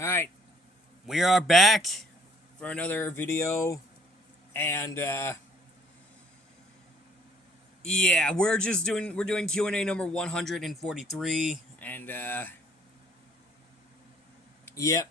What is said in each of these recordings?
Alright, we are back for another video, and, yeah, we're doing Q&A number 143, and, yep.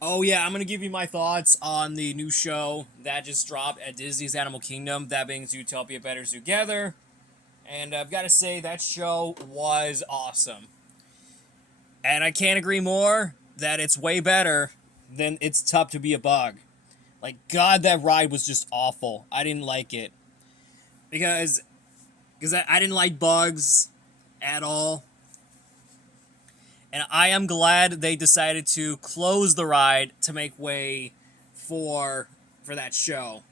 Oh, yeah, I'm gonna give you my thoughts on the new show that just dropped at Disney's Animal Kingdom, that being Zootopia Better Together, and I've gotta say, that show was awesome. And I can't agree more that it's way better than It's Tough to Be a Bug. Like, God, that ride was just awful. I didn't like it. Because I didn't like bugs at all. And I am glad they decided to close the ride to make way for that show.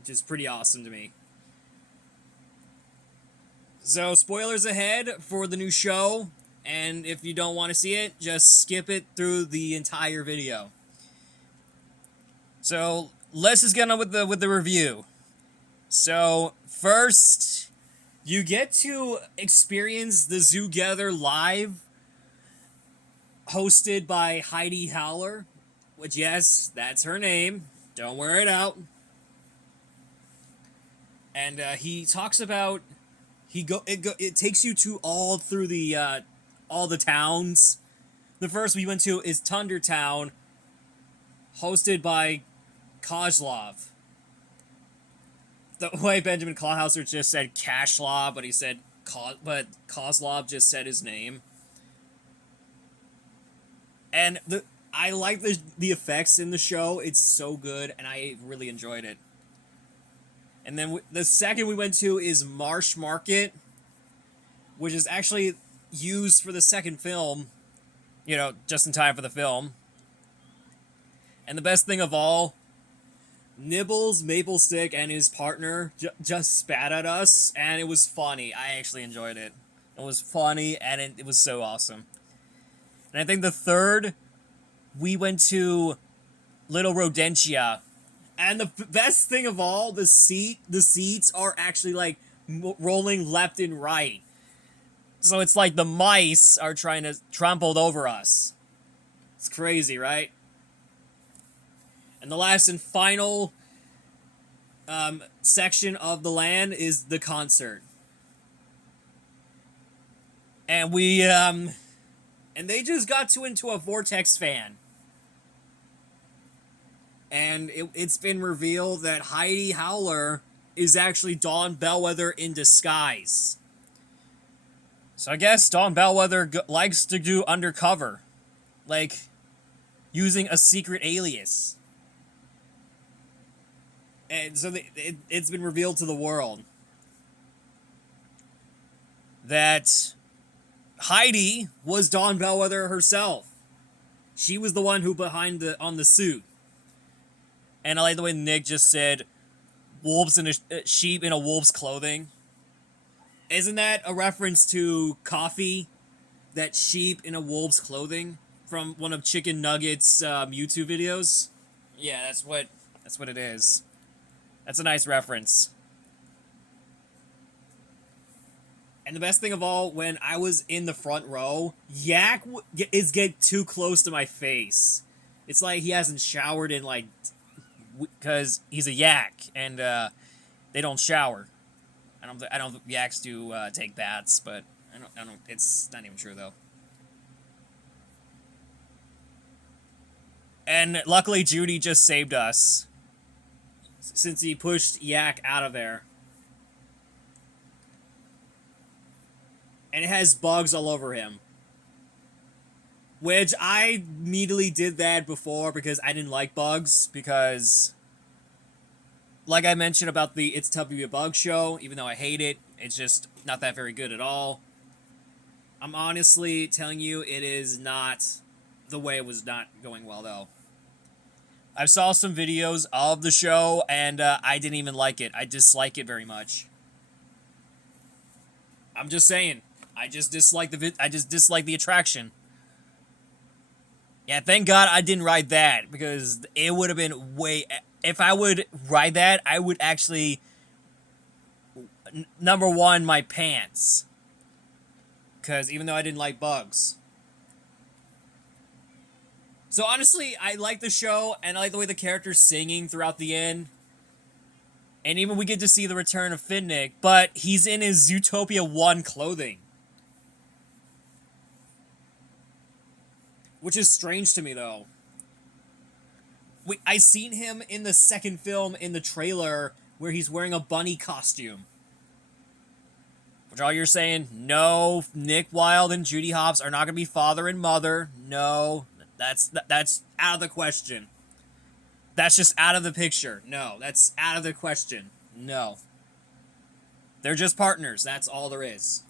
Which is pretty awesome to me. So, spoilers ahead for the new show. And if you don't want to see it, just skip it through the entire video. So, let's just get on with the review. So, first, you get to experience the Zoogether live, hosted by Heidi Howler, which, yes, that's her name. Don't wear it out. And he talks about it takes you to all through the all the towns. The first we went to is Thunder Town, hosted by Kozlov. The way Benjamin Clawhauser just said Kashlov, but he said but Kozlov just said his name. And I like the effects in the show. It's so good, and I really enjoyed it. And then the second we went to is Marsh Market, which is actually used for the second film, just in time for the film. And the best thing of all, Nibbles, Maplestick, and his partner just spat at us, and it was funny. I actually enjoyed it. It was funny, and it was so awesome. And I think the third, we went to Little Rodentia. And the best thing of all, the seats are actually, like, rolling left and right. So it's like the mice are trying to trample over us. It's crazy, right? And the last and final section of the land is the concert. And and they just got into a Vortex fan. And it's been revealed that Heidi Howler is actually Dawn Bellwether in disguise. So I guess Dawn Bellwether likes to do undercover. Like, using a secret alias. And so it's been revealed to the world that Heidi was Dawn Bellwether herself. She was the one who on the suit. And I like the way Nick just said, wolves in sheep in a wolf's clothing. Isn't that a reference to Coffee? That sheep in a wolf's clothing from one of Chicken Nugget's YouTube videos? Yeah, that's what it is. That's a nice reference. And the best thing of all, when I was in the front row, Yak is getting too close to my face. It's like he hasn't showered in, like, because he's a yak, and they don't shower. I don't think yaks do take baths, but I don't. It's not even true though. And luckily, Judy just saved us, since he pushed Yak out of there. And it has bugs all over him. Which I immediately did that before because I didn't like bugs, because, like I mentioned about the It's Tough to Be a Bug show, even though I hate it, it's just not that very good at all. I'm honestly telling you, it is not the way it was not going well, though. I saw some videos of the show, and I didn't even like it. I dislike it very much. I'm just saying. I just dislike the attraction. Yeah, thank God I didn't ride that, because it would have been way... If I would ride that, I would actually... Number one, my pants. Because even though I didn't like bugs. So honestly, I like the show, and I like the way the character's singing throughout the end. And even we get to see the return of Finnick, but he's in his Zootopia 1 clothing. Which is strange to me, though. I seen him in the second film in the trailer where he's wearing a bunny costume. Which all you're saying, no, Nick Wilde and Judy Hopps are not going to be father and mother. No, that's out of the question. That's just out of the picture. No, that's out of the question. No. They're just partners. That's all there is.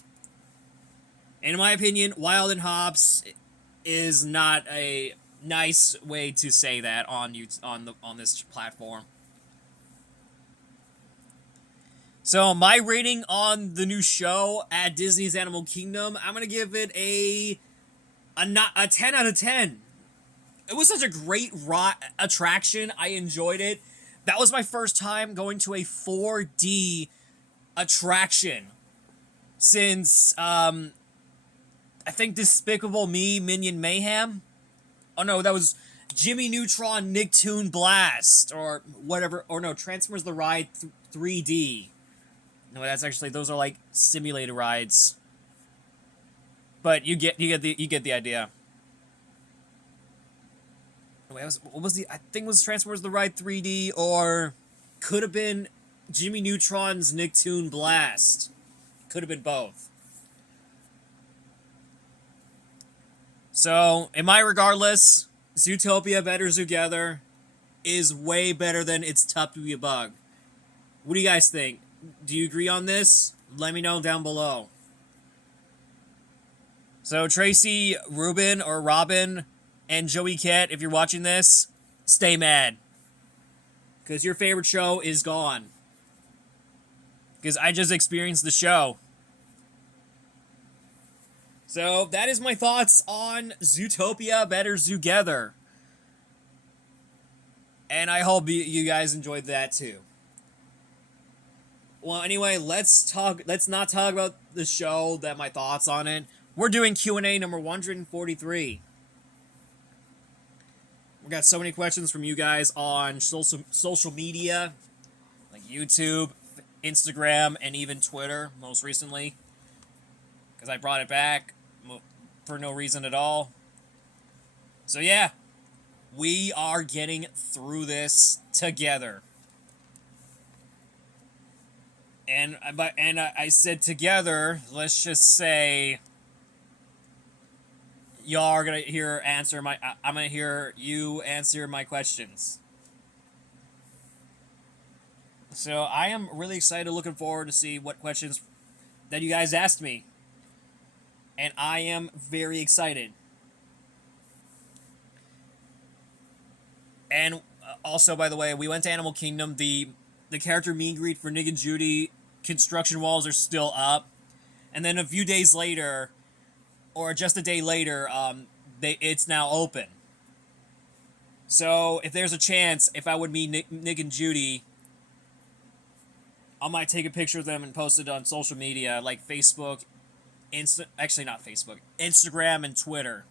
And in my opinion, Wilde and Hopps is not a nice way to say that on this platform. So my rating on the new show at Disney's Animal Kingdom, I'm gonna give it a 10 out of 10. It was such a great attraction. I enjoyed it. That was my first time going to a 4D attraction since I think Despicable Me Minion Mayhem. Oh no, that was Jimmy Neutron Nicktoon Blast or whatever. Or no, Transformers the Ride 3D. No, that's actually, those are like simulated rides. But you get the idea. Wait, what was the? I think it was Transformers the Ride 3D, or could have been Jimmy Neutron's Nicktoon Blast. Could have been both. So, in my regardless, Zootopia Better Together is way better than It's Tough to Be a Bug. What do you guys think? Do you agree on this? Let me know down below. So, Tracy, Ruben, or Robin, and Joey Cat, if you're watching this, stay mad. Because your favorite show is gone. Because I just experienced the show. So, that is my thoughts on Zootopia Better Together. And I hope you guys enjoyed that too. Well, anyway, let's not talk about the show, my thoughts on it. We're doing Q&A number 143. We got so many questions from you guys on social media, like YouTube, Instagram, and even Twitter, most recently. Because I brought it back for no reason at all. So yeah, we are getting through this together. And I said together, let's just say y'all are gonna I'm gonna hear you answer my questions. So I am really excited, looking forward to see what questions that you guys asked me. And I am very excited. And also, by the way, we went to Animal Kingdom. The character meet and greet for Nick and Judy construction walls are still up. And then a few days later, or just a day later, it's now open. So if there's a chance, if I would meet Nick and Judy, I might take a picture of them and post it on social media, like Facebook, actually not Facebook, Instagram and Twitter.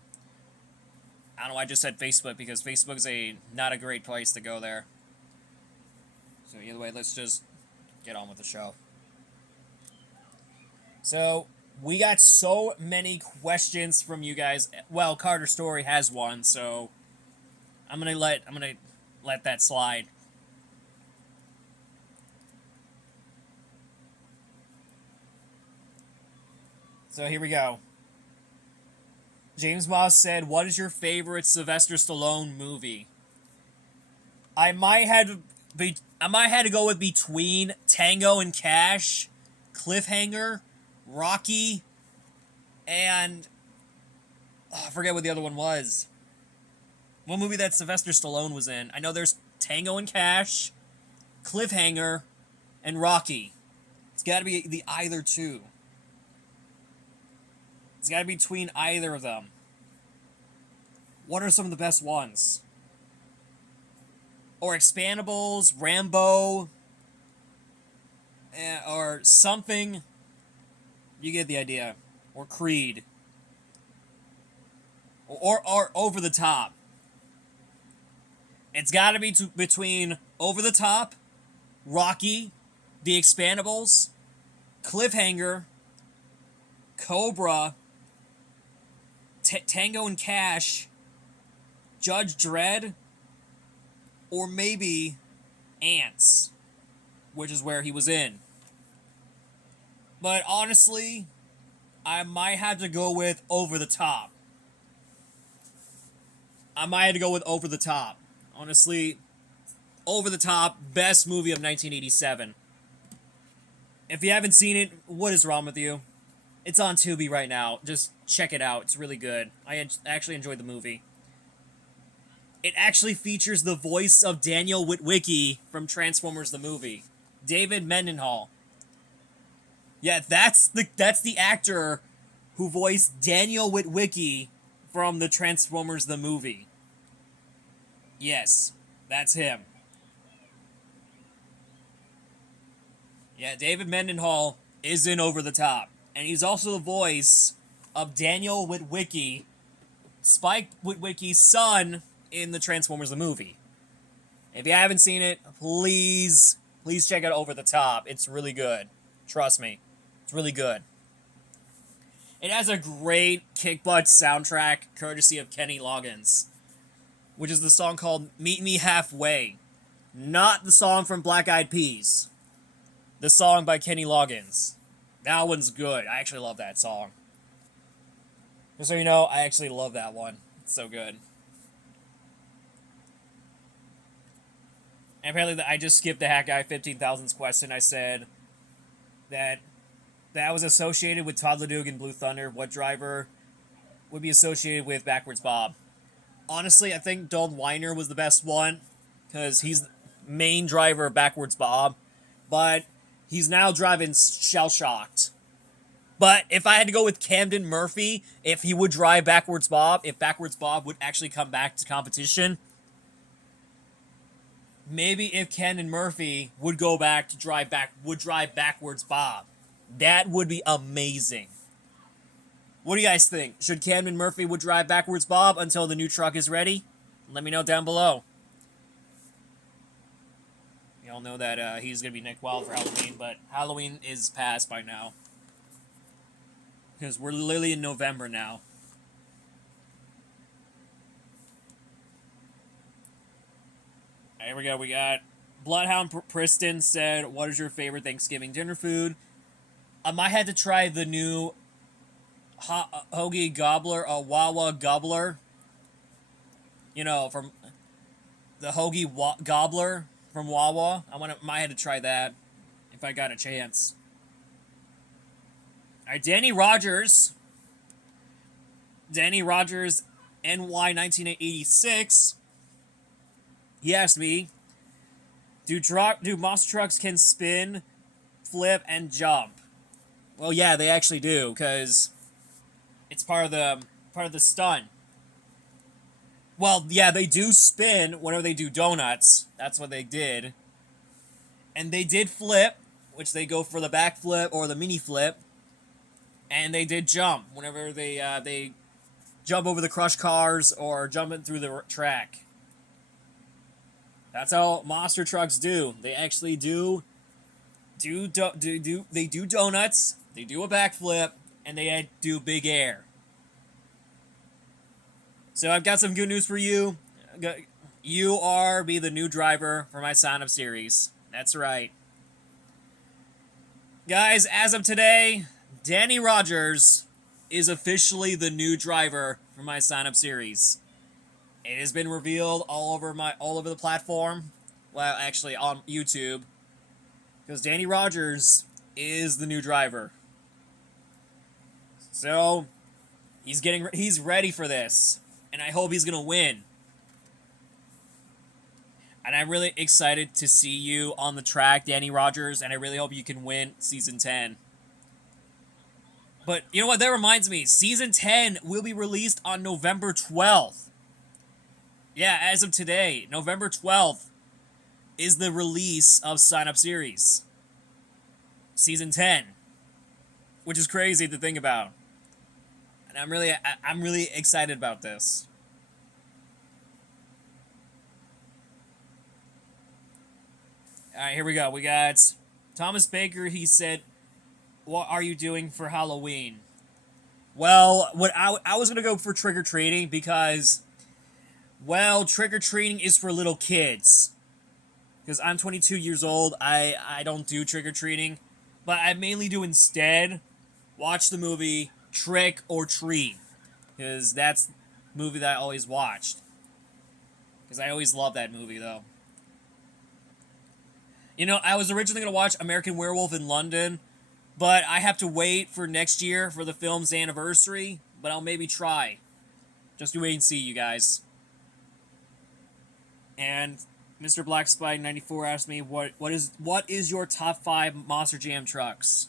I don't know why I just said Facebook, because Facebook is not a great place to go there. So either way, let's just get on with the show. So we got so many questions from you guys. Well, Carter Story has one, so I'm gonna let that slide. So here we go. James Moss said, "What is your favorite Sylvester Stallone movie?" I might have to go with between Tango and Cash, Cliffhanger, Rocky, and I forget what the other one was. What movie that Sylvester Stallone was in? I know there's Tango and Cash, Cliffhanger, and Rocky. It's got to be the either two. It's got to be between either of them. What are some of the best ones? Or Expandables, Rambo, or something. You get the idea. Or Creed. Or Over the Top. It's got to be between Over the Top, Rocky, The Expandables, Cliffhanger, Cobra, Tango and Cash, Judge Dredd, or maybe Ants, which is where he was in. But honestly, I might have to go with Over the Top. Honestly, Over the Top, best movie of 1987. If you haven't seen it, what is wrong with you? It's on Tubi right now. Just check it out. It's really good. I actually enjoyed the movie. It actually features the voice of Daniel Witwicky from Transformers the movie. David Mendenhall. Yeah, that's the actor who voiced Daniel Witwicky from the Transformers the movie. Yes, that's him. Yeah, David Mendenhall is in Over the Top. And he's also the voice of Daniel Witwicky, Spike Witwicky's son in the Transformers the movie. If you haven't seen it, please check out Over the Top. It's really good. Trust me. It's really good. It has a great kick butt soundtrack courtesy of Kenny Loggins, which is the song called Meet Me Halfway. Not the song from Black Eyed Peas. The song by Kenny Loggins. That one's good. I actually love that song. Just so you know, I actually love that one. It's so good. And apparently, I just skipped the Hat Guy 15,000's question. I said that was associated with Todd LeDuc and Blue Thunder. What driver would be associated with Backwards Bob? Honestly, I think Donald Weiner was the best one, because he's the main driver of Backwards Bob. But he's now driving Shell Shocked. But if I had to go with Camden Murphy, if he would drive Backwards Bob, if Backwards Bob would actually come back to competition, maybe if Camden Murphy would go back to drive Backwards Bob. That would be amazing. What do you guys think? Should Camden Murphy would drive Backwards Bob until the new truck is ready? Let me know down below. You all know that he's going to be Nick Wilde for Halloween, but Halloween is past by now. Because we're literally in November now. Here we go. We got Bloodhound Priston said, what is your favorite Thanksgiving dinner food? I might have to try the new Hoagie Gobbler, Wawa Gobbler. You know, from the Hoagie Gobbler from Wawa. Might have to try that if I got a chance. All right, Danny Rogers, NY 1986. He asked me, do monster trucks can spin, flip, and jump? Well, yeah, they actually do, because it's part of the stunt. Well, yeah, they do spin whenever they do donuts. That's what they did. And they did flip, which they go for the back flip or the mini flip. And they did jump whenever they jump over the crushed cars or jumping through the track. That's how monster trucks do. They actually do donuts. They do a backflip, and they do big air. So I've got some good news for you. You are the new driver for my sign-up series. That's right. Guys, as of today, Danny Rogers is officially the new driver for my sign-up series. It has been revealed all over the platform. Well, actually on YouTube. Because Danny Rogers is the new driver. So, he's ready for this. And I hope he's going to win. And I'm really excited to see you on the track, Danny Rogers, and I really hope you can win Season 10. But, you know what, that reminds me, Season 10 will be released on November 12th. Yeah, as of today, November 12th is the release of Sign Up Series. Season 10. Which is crazy to think about. And I'm really excited about this. Alright, here we go. We got Thomas Baker. He said, "What are you doing for Halloween?" Well, I was going to go for trick-or-treating because, well, trick-or-treating is for little kids. Because I'm 22 years old, I don't do trick-or-treating. But I mainly do instead watch the movie Trick or Treat. Because that's the movie that I always watched. Because I always loved that movie, though. You know, I was originally going to watch American Werewolf in London, but I have to wait for next year for the film's anniversary, but I'll maybe try. Just wait and see, you guys. And Mr. Black Spike 94 asked me, what is your top 5 Monster Jam trucks?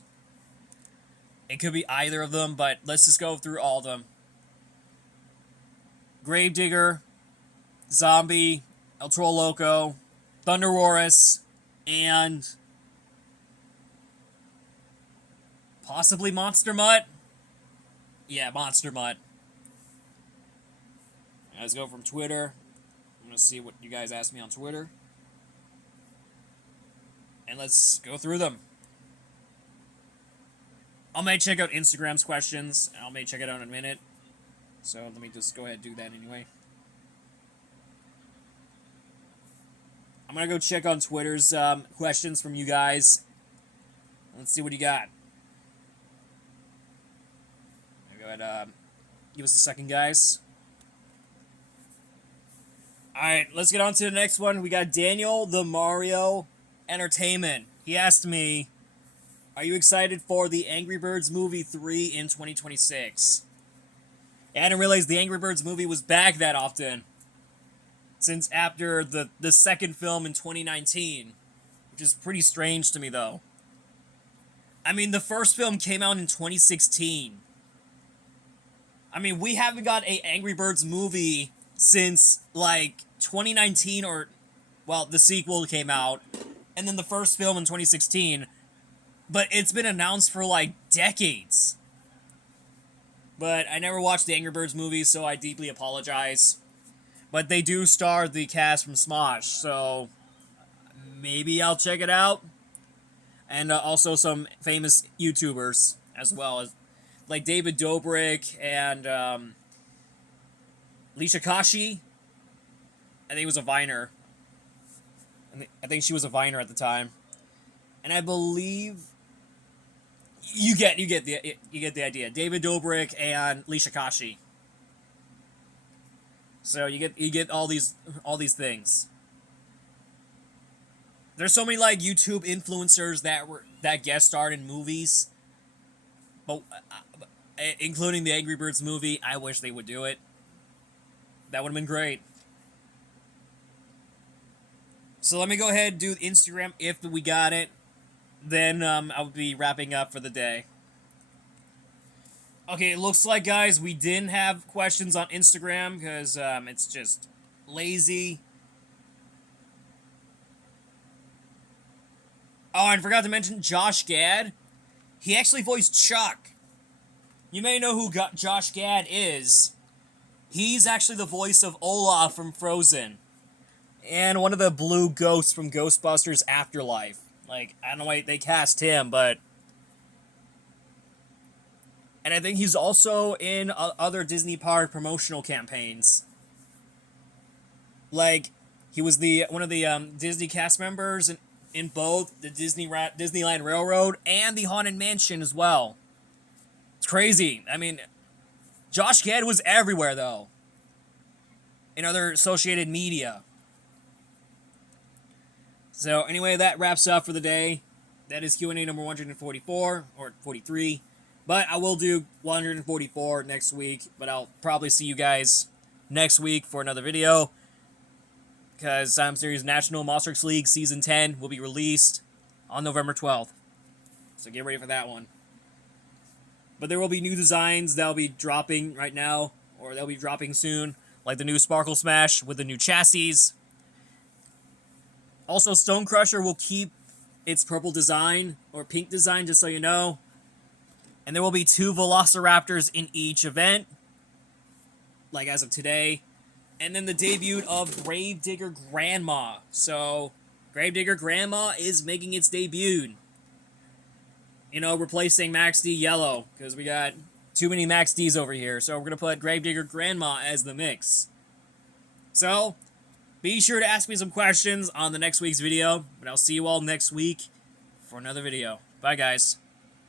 It could be either of them, but let's just go through all of them. Gravedigger, Zombie, El Toro Loco, Thunder Wars, and possibly Monster Mutt? Yeah, Monster Mutt. Let's go from Twitter. I'm going to see what you guys asked me on Twitter. And let's go through them. I may check out Instagram's questions. I may check it out in a minute. So let me just go ahead and do that anyway. I'm going to go check on Twitter's questions from you guys. Let's see what you got. Go ahead, give us a second, guys. Alright, let's get on to the next one. We got Daniel the Mario Entertainment. He asked me, are you excited for the Angry Birds movie 3 in 2026? I didn't realize the Angry Birds movie was back that often. Since after the second film in 2019. Which is pretty strange to me, though. I mean, the first film came out in 2016. I mean, we haven't got a Angry Birds movie since, like, 2019 or... Well, the sequel came out. And then the first film in 2016. But it's been announced for, like, decades. But I never watched the Angry Birds movie, so I deeply apologize. But they do star the cast from Smosh, so maybe I'll check it out. And also some famous YouTubers as well, as like David Dobrik and Lisha Kashi. I think it was a Viner. I think she was a Viner at the time. And I believe you get the idea. David Dobrik and Lisha Kashi. So you get all these things. There's so many like YouTube influencers that guest starred in movies, but including the Angry Birds movie. I wish they would do it. That would have been great. So let me go ahead and do Instagram if we got it. Then I'll be wrapping up for the day. Okay, it looks like, guys, we didn't have questions on Instagram because it's just lazy. Oh, and I forgot to mention Josh Gad. He actually voiced Chuck. You may know who Josh Gad is. He's actually the voice of Olaf from Frozen. And one of the blue ghosts from Ghostbusters Afterlife. Like, I don't know why they cast him, but... And I think he's also in other Disney Park promotional campaigns. Like, he was one of the Disney cast members in both the Disneyland Railroad and the Haunted Mansion as well. It's crazy. I mean, Josh Gad was everywhere, though. In other associated media. So, anyway, that wraps up for the day. That is Q&A number 144, or 43. But I will do 144 next week. But I'll probably see you guys next week for another video. Because Sam Series National Monster X League Season 10 will be released on November 12th. So get ready for that one. But there will be new designs that will be dropping right now. Or they'll be dropping soon. Like the new Sparkle Smash with the new chassis. Also, Stone Crusher will keep its purple design. Or pink design, just so you know. And there will be 2 Velociraptors in each event. Like as of today. And then the debut of Gravedigger Grandma. So, Gravedigger Grandma is making its debut. You know, replacing Max D Yellow, because we got too many Max Ds over here. So we're going to put Gravedigger Grandma as the mix. So, be sure to ask me some questions on the next week's video. But I'll see you all next week for another video. Bye, guys.